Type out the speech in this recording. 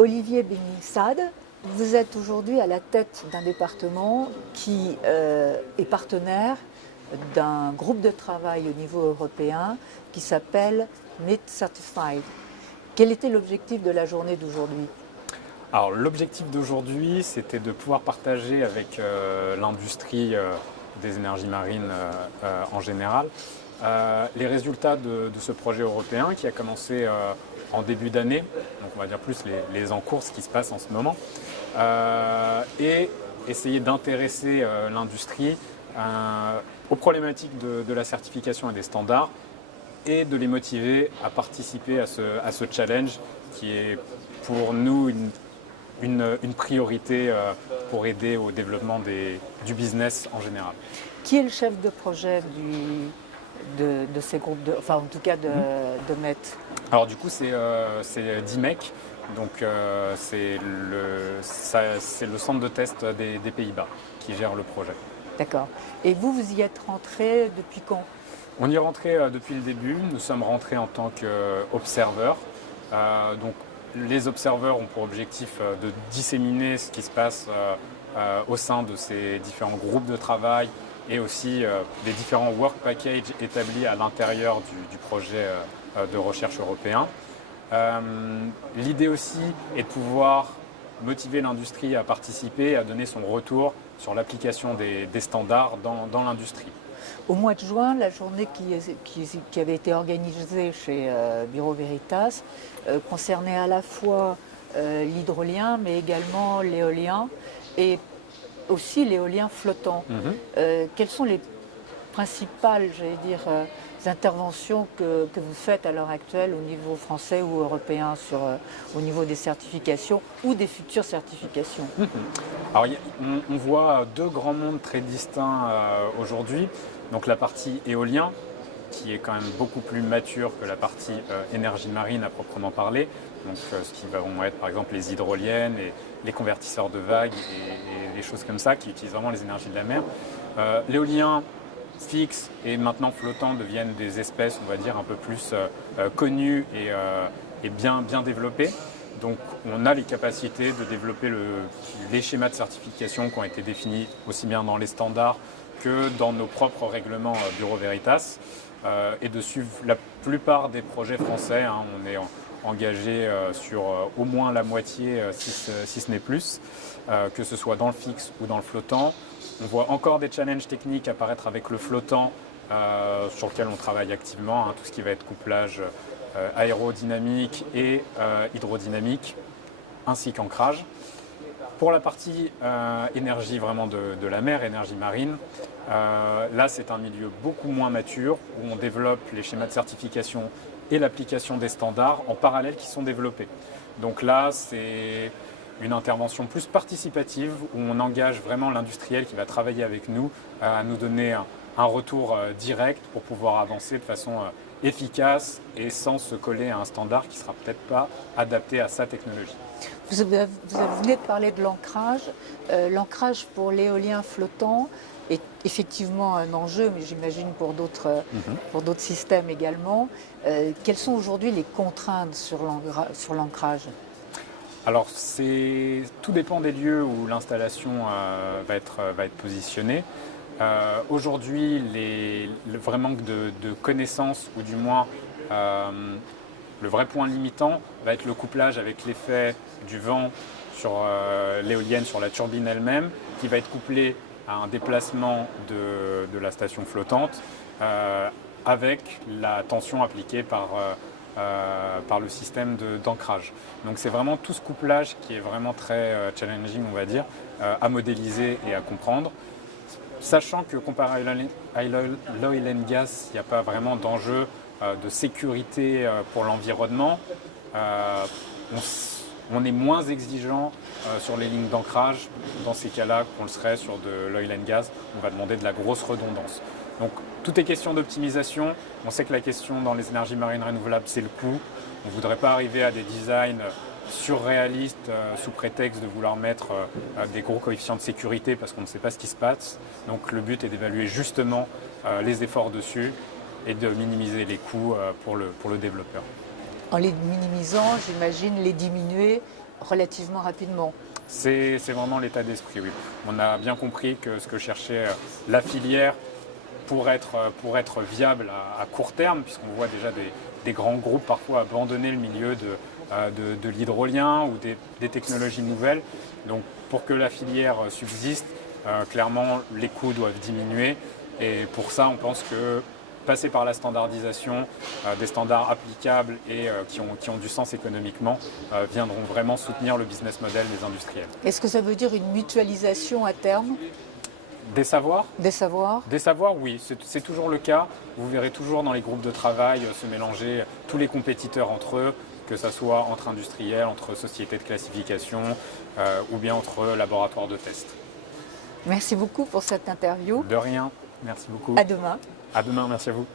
Olivier Benissade, vous êtes aujourd'hui à la tête d'un département qui est partenaire d'un groupe de travail au niveau européen qui s'appelle MIT Certified. Quel était l'objectif de la journée d'aujourd'hui? Alors l'objectif d'aujourd'hui, c'était de pouvoir partager avec l'industrie des énergies marines en général les résultats de ce projet européen qui a commencé en début d'année, donc on va dire plus les encours qui se passent en ce moment, et essayer d'intéresser l'industrie aux problématiques de la certification et des standards et de les motiver à participer à ce challenge qui est pour nous une priorité pour aider au développement du business en général. Qui est le chef de projet de ces groupes, enfin en tout cas de MET? Alors du coup c'est DIMEC, donc c'est le centre de test des Pays-Bas qui gère le projet. D'accord. Et vous y êtes rentré depuis quand? On y est rentré depuis le début, nous sommes rentrés en tant qu'observateurs. Donc les observateurs ont pour objectif de disséminer ce qui se passe au sein de ces différents groupes de travail et aussi des différents work packages établis à l'intérieur du projet de recherche européen. L'idée aussi est de pouvoir motiver l'industrie à participer, à donner son retour sur l'application des standards dans l'industrie. Au mois de juin, la journée qui avait été organisée chez Bureau Veritas concernait à la fois l'hydrolien, mais également l'éolien et aussi l'éolien flottant. Quelles sont les principales, interventions que vous faites à l'heure actuelle au niveau français ou européen au niveau des certifications ou des futures certifications? Alors, on voit deux grands mondes très distincts aujourd'hui. Donc la partie éolien, qui est quand même beaucoup plus mature que la partie énergie marine à proprement parler. Donc ce qui vont être par exemple les hydroliennes, et les convertisseurs de vagues et les choses comme ça qui utilisent vraiment les énergies de la mer. L'éolien fixe et maintenant flottant deviennent des espèces, on va dire, un peu plus connues et bien développées. Donc on a les capacités de développer les schémas de certification qui ont été définis aussi bien dans les standards que dans nos propres règlements Bureau Veritas et de suivre la plupart des projets français. On est engagé sur au moins la moitié, si ce n'est plus, que ce soit dans le fixe ou dans le flottant. On voit encore des challenges techniques apparaître avec le flottant sur lequel on travaille activement, tout ce qui va être couplage aérodynamique et hydrodynamique, ainsi qu'ancrage. Pour la partie énergie vraiment de la mer, énergie marine, là c'est un milieu beaucoup moins mature où on développe les schémas de certification et l'application des standards en parallèle qui sont développés. Donc là c'est une intervention plus participative où on engage vraiment l'industriel qui va travailler avec nous à nous donner un retour direct pour pouvoir avancer de façon efficace et sans se coller à un standard qui ne sera peut-être pas adapté à sa technologie. Vous venez de parler de l'ancrage. L'ancrage pour l'éolien flottant est effectivement un enjeu, mais j'imagine pour d'autres systèmes également. Quelles sont aujourd'hui les contraintes sur l'ancrage? Alors tout dépend des lieux où l'installation va être positionnée. Aujourd'hui, le vrai manque de connaissances, ou du moins le vrai point limitant, va être le couplage avec l'effet du vent sur l'éolienne, sur la turbine elle-même, qui va être couplé à un déplacement de la station flottante avec la tension appliquée par le système d'ancrage. Donc c'est vraiment tout ce couplage qui est vraiment très challenging, on va dire, à modéliser et à comprendre. Sachant que comparé à l'oil and gas, il n'y a pas vraiment d'enjeu de sécurité pour l'environnement, on est moins exigeant sur les lignes d'ancrage dans ces cas-là qu'on le serait sur de l'oil and gas. On va demander de la grosse redondance. Donc tout est question d'optimisation. On sait que la question dans les énergies marines renouvelables, c'est le coût. On ne voudrait pas arriver à des designs surréalistes sous prétexte de vouloir mettre des gros coefficients de sécurité parce qu'on ne sait pas ce qui se passe. Donc le but est d'évaluer justement les efforts dessus et de minimiser les coûts pour le développeur. En les minimisant, j'imagine les diminuer relativement rapidement. C'est vraiment l'état d'esprit, oui. On a bien compris que ce que cherchait la filière pour être viable à court terme, puisqu'on voit déjà des grands groupes parfois abandonner le milieu de l'hydrolien ou des technologies nouvelles. Donc pour que la filière subsiste, clairement les coûts doivent diminuer. Et pour ça, on pense que passer par la standardisation, des standards applicables et qui ont du sens économiquement, viendront vraiment soutenir le business model des industriels. Est-ce que ça veut dire une mutualisation à terme Des savoirs? des savoirs? Des savoirs, oui, c'est toujours le cas. Vous verrez toujours dans les groupes de travail se mélanger tous les compétiteurs entre eux, que ce soit entre industriels, entre sociétés de classification ou bien entre laboratoires de test. Merci beaucoup pour cette interview. De rien, merci beaucoup. À demain. À demain, merci à vous.